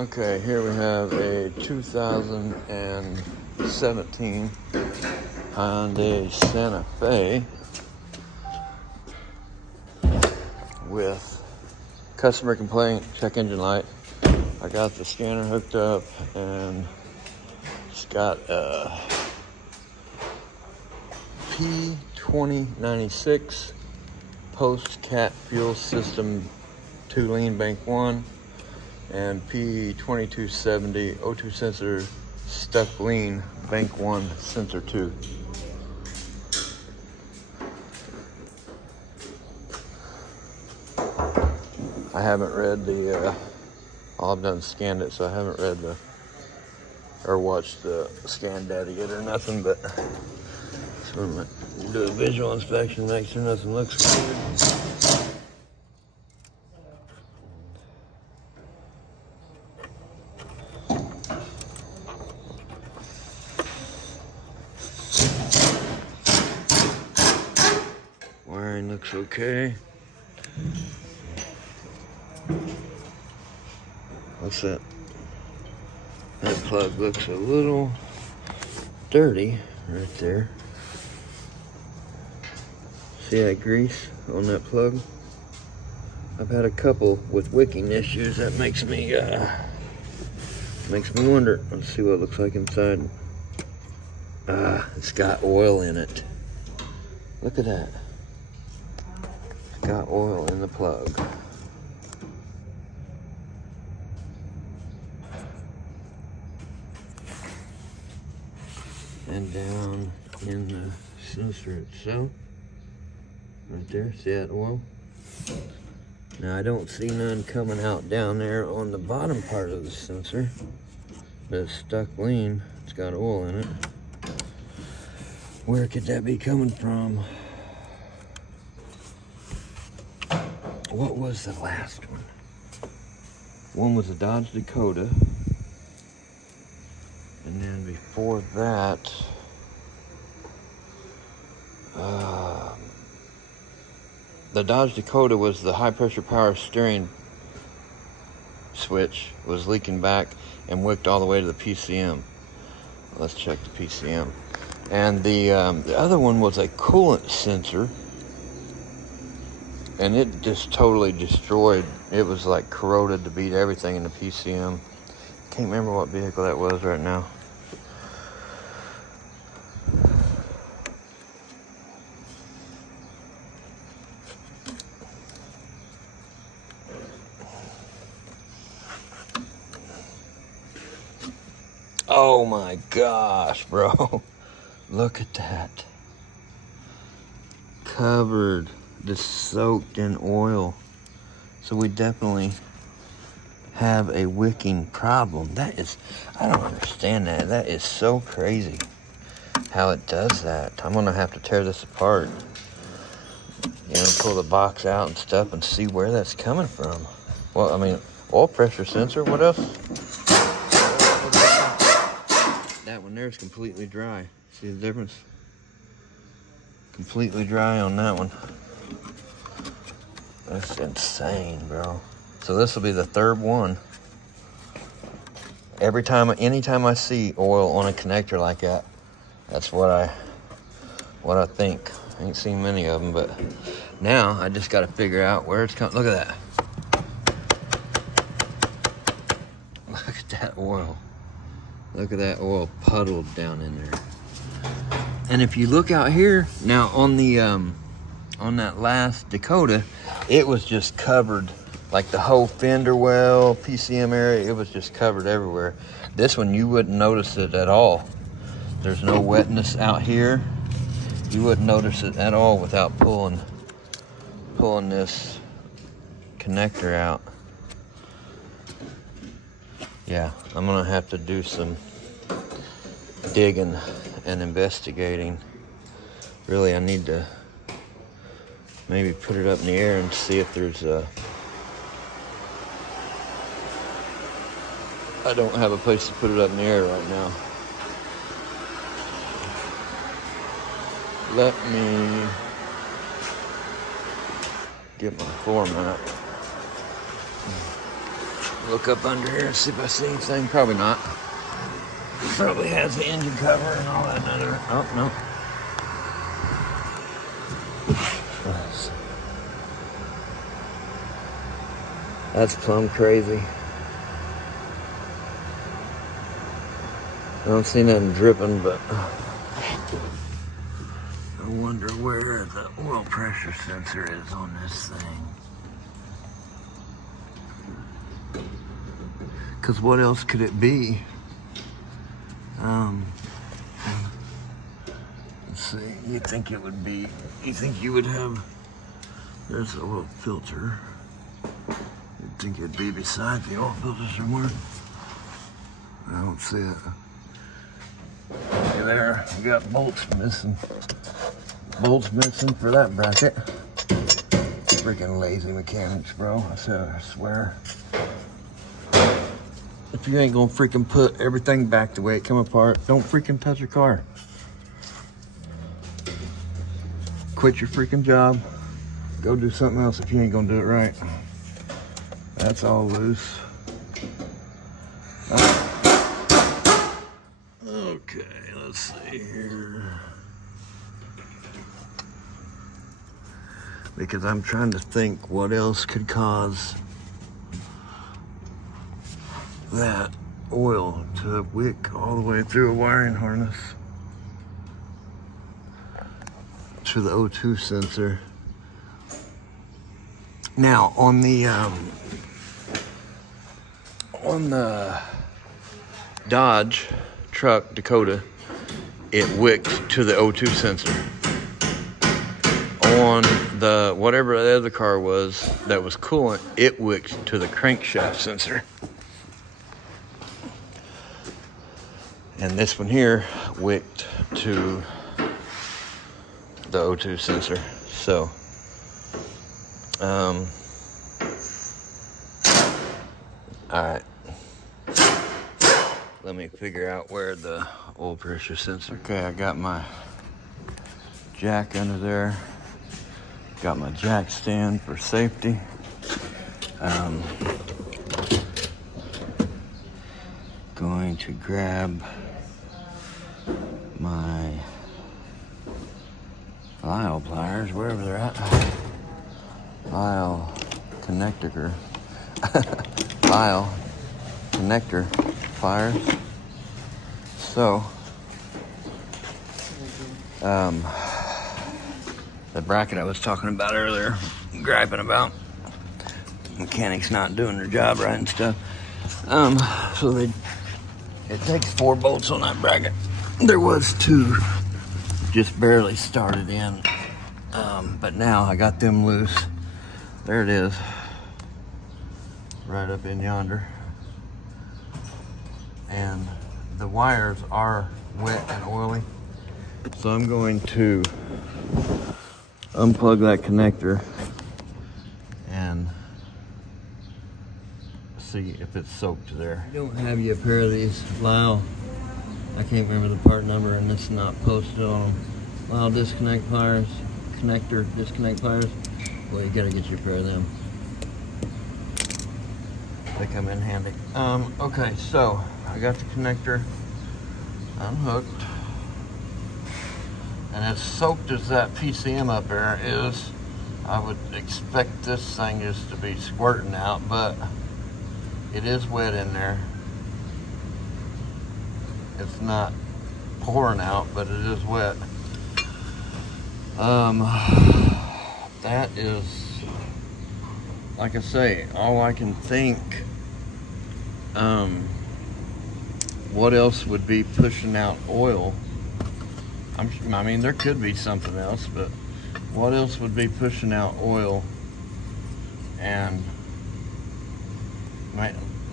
Okay, here we have a 2017 Hyundai Santa Fe with customer complaint, check engine light. I got the scanner hooked up and it's got a P2296 post-cat fuel system 2 lean bank 1 and P2270 O2 sensor stuck lean bank 1 sensor 2. I haven't read the all I've done is scanned it, so I haven't read the or watched the scan data yet or nothing, but so I'm gonna do a visual inspection, make sure nothing looks good. Wiring looks okay. What's that? That plug looks a little dirty right there. See that grease on that plug? I've had a couple with wicking issues. That makes me wonder. Let's see what it looks like inside. It's got oil in it. Look at that. It's got oil in the plug. And down in the sensor itself, right there, see that oil? Now I don't see none coming out down there on the bottom part of the sensor, but it's stuck lean, it's got oil in it. Where could that be coming from? What was the last one? One was a Dodge Dakota. And then before that, the Dodge Dakota was the high pressure power steering switch was leaking back and wicked all the way to the PCM. Let's check the PCM. And the other one was a coolant sensor, and it just totally destroyed. It was like corroded to beat everything in the PCM. Can't remember what vehicle that was right now. Oh my gosh, bro. Look at that. Covered, just soaked in oil. So we definitely have a wicking problem. That is, I don't understand that. That is so crazy how it does that. I'm gonna have to tear this apart. You know, pull the box out and stuff and see where that's coming from. Well, I mean, oil pressure sensor, what else? That one there is completely dry. See the difference? Completely dry on that one. That's insane, bro. So this will be the third one. Anytime I see oil on a connector like that, that's what I think. I ain't seen many of them, but now I just got to figure out where it's coming. Look at that. Look at that oil. Look at that oil puddled down in there. And if you look out here now on the on that last Dakota, it was just covered. Like the whole fender well, PCM area, it was just covered everywhere. This one, you wouldn't notice it at all. There's no wetness out here. You wouldn't notice it at all without pulling this connector out. Yeah, I'm gonna have to do some digging and investigating. Really, I need to maybe put it up in the air and see if there's a... I don't have a place to put it up in the air right now. Let me get my floor mat. Look up under here and see if I see anything. Probably not. Probably has the engine cover and all that other. Oh, no. That's plumb crazy. I don't see nothing dripping, but I wonder where the oil pressure sensor is on this thing. Because what else could it be? Let's see, you think it would be, you think you would have, there's a little filter. You'd think it'd be beside the oil filter somewhere. I don't see it. Okay, there, we got bolts missing. Bolts missing for that bracket. Freaking lazy mechanics, bro. I swear. If you ain't gonna freaking put everything back the way it come apart, don't freaking touch your car. Quit your freaking job. Go do something else if you ain't gonna do it right. That's all loose. Okay, let's see here. Because I'm trying to think what else could cause that oil to wick all the way through a wiring harness to the O2 sensor. Now on the Dodge truck Dakota, it wicked to the O2 sensor. On the whatever the other car was that was coolant, it wicked to the crankshaft sensor. And this one here wicked to the O2 sensor. So, all right. Let me figure out where the oil pressure sensor. Okay, I got my jack under there. Got my jack stand for safety. Going to grab my file pliers, wherever they're at. File connector. File connector pliers. So, the bracket I was talking about earlier, griping about, mechanics not doing their job right and stuff. So it takes 4 bolts on that bracket. There was 2 just barely started in, but now I got them loose. There it is, right up in yonder. And the wires are wet and oily. So I'm going to unplug that connector and see if it's soaked there. I don't have you a pair of these Lyle, I can't remember the part number and it's not posted on them. Lyle disconnect pliers, connector disconnect pliers. Well, you gotta get your pair of them. They come in handy. Okay, so I got the connector unhooked. And as soaked as that PCM up there is, I would expect this thing just to be squirting out, but it is wet in there. It's not pouring out, but it is wet. That is, like I say, all I can think. What else would be pushing out oil? I mean, there could be something else, but what else would be pushing out oil and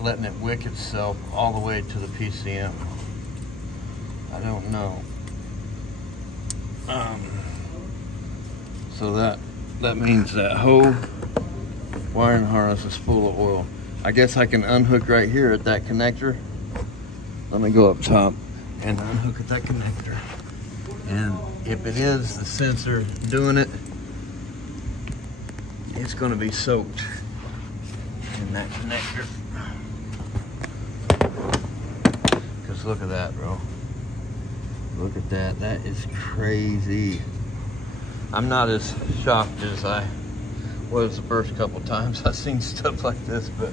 letting it wick itself all the way to the PCM? I don't know. So that means that whole wiring harness is full of oil. I guess I can unhook right here at that connector. Let me go up top and unhook at that connector. And if it is the sensor doing it, it's going to be soaked in that connector. Just look at that, bro. Look at that. That is crazy. I'm not as shocked as I was the first couple times I've seen stuff like this, but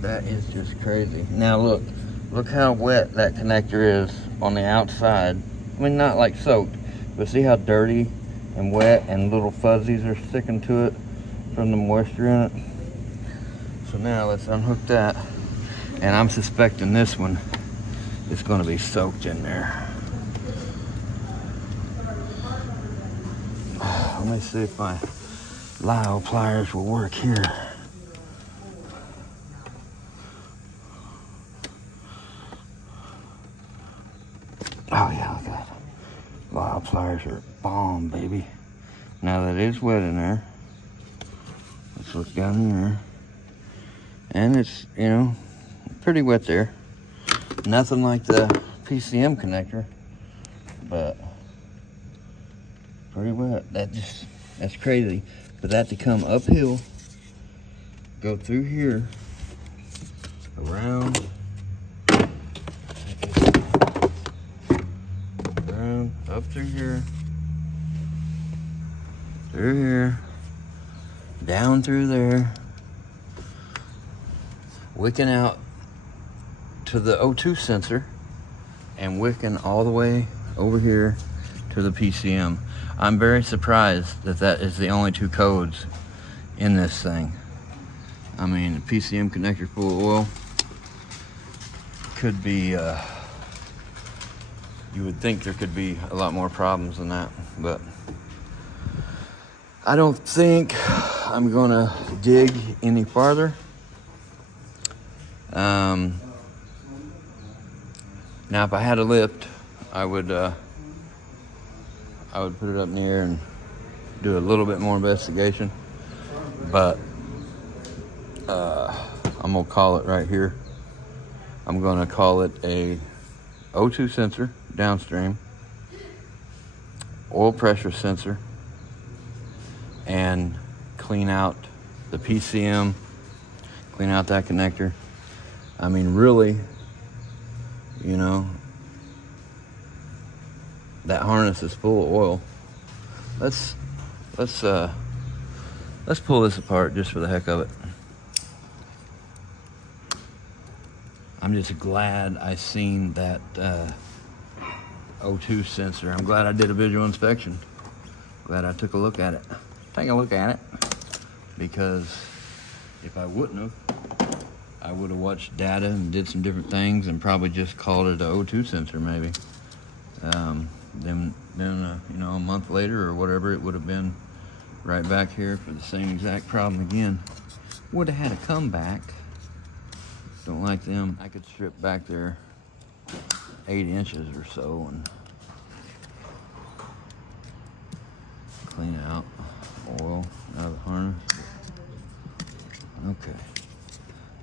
that is just crazy. Now look how wet that connector is on the outside. I mean, not like soaked, but see how dirty and wet and little fuzzies are sticking to it from the moisture in it. So now let's unhook that, and I'm suspecting this one is going to be soaked in there. Let me see if my Lyle pliers will work here. Oh yeah, look at that. Lyle pliers are bomb, baby. Now that is wet in there. Let's look down here. And it's, you know, pretty wet there. Nothing like the PCM connector, but pretty wet. That's crazy. For that to come uphill, go through here, around, up through here, down through there, wicking out to the O2 sensor, and wicking all the way over here to the PCM. I'm very surprised that that is the only two codes in this thing. I mean, the PCM connector full of oil could be, you would think there could be a lot more problems than that, but I don't think I'm gonna dig any farther. Now, if I had a lift, I would put it up in the air and do a little bit more investigation, but I'm gonna call it right here. I'm gonna call it a O2 sensor downstream, oil pressure sensor, and clean out the PCM, clean out that connector. I mean, really, you know, that harness is full of oil. Let's pull this apart just for the heck of it. I'm just glad I seen that O2 sensor. I'm glad I did a visual inspection. Glad I took a look at it. Take a look at it, because if I wouldn't have, I would have watched data and did some different things and probably just called it an O2 sensor maybe. Then you know, a month later or whatever, it would have been right back here for the same exact problem again. Would have had a comeback. Don't like them. I could strip back there 8 inches or so and clean out oil out of the harness. Okay.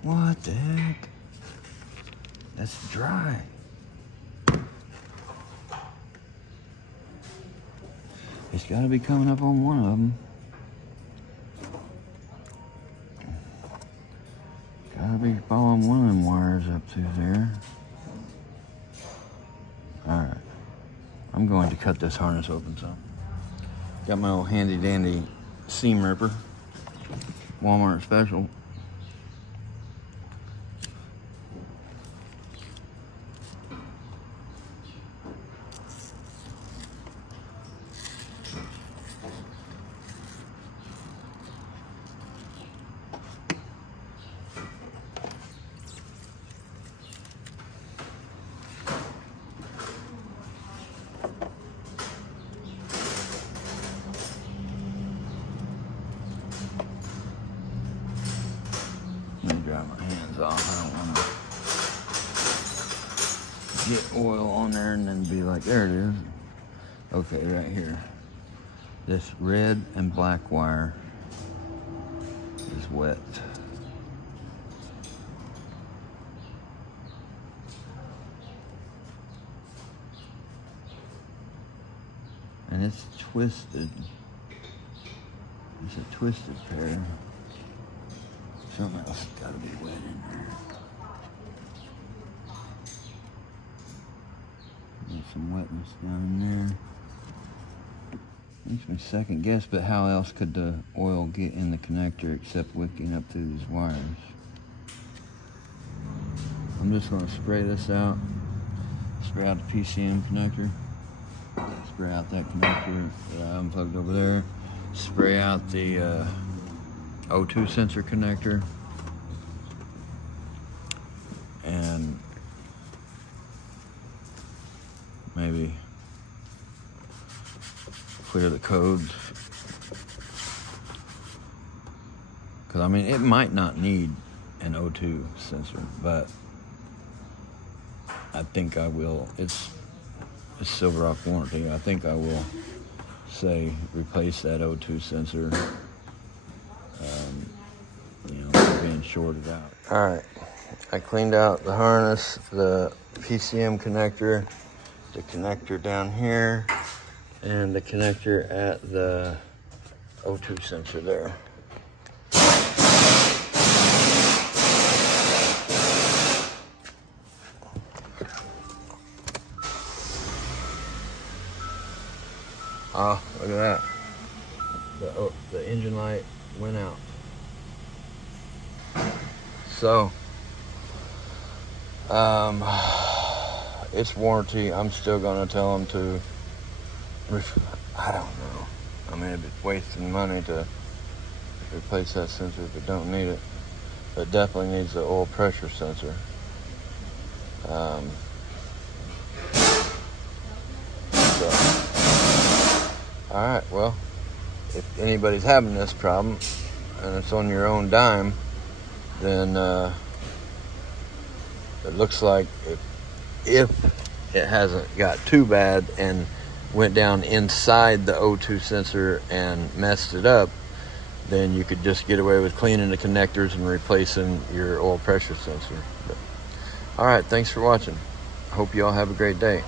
What the heck? That's dry. It's got to be coming up on one of them. Got to be following one of them wires up through there. Alright. I'm going to cut this harness open some. Got my old handy dandy seam ripper. Walmart special. Let me dry my hands off. I don't want to get oil on there and then be like, there it is. Okay, right here. This red and black wire is wet. And it's twisted. It's a twisted pair. Something else has got to be wet in there. some wetness down in there. Makes me second guess, but how else could the oil get in the connector except wicking up through these wires? I'm just going to spray this out. Spray out the PCM connector. Spray out that connector that I unplugged over there. Spray out the O2 sensor connector. And maybe clear the codes. Because, I mean, it might not need an O2 sensor, but I think I will. It's Silver Rock warranty. I think I will say replace that O2 sensor, you know, being shorted out. All right, I cleaned out the harness, the PCM connector, the connector down here, and the connector at the O2 sensor there. Oh, look at that. The engine light went out. So, it's warranty. I'm still gonna tell them to, I don't know. I mean, it's wasting money to replace that sensor if it don't need it. But it definitely needs the oil pressure sensor. Alright, well, if anybody's having this problem and it's on your own dime, then it looks like if it hasn't got too bad and went down inside the O2 sensor and messed it up, then you could just get away with cleaning the connectors and replacing your oil pressure sensor. Alright, thanks for watching. Hope you all have a great day.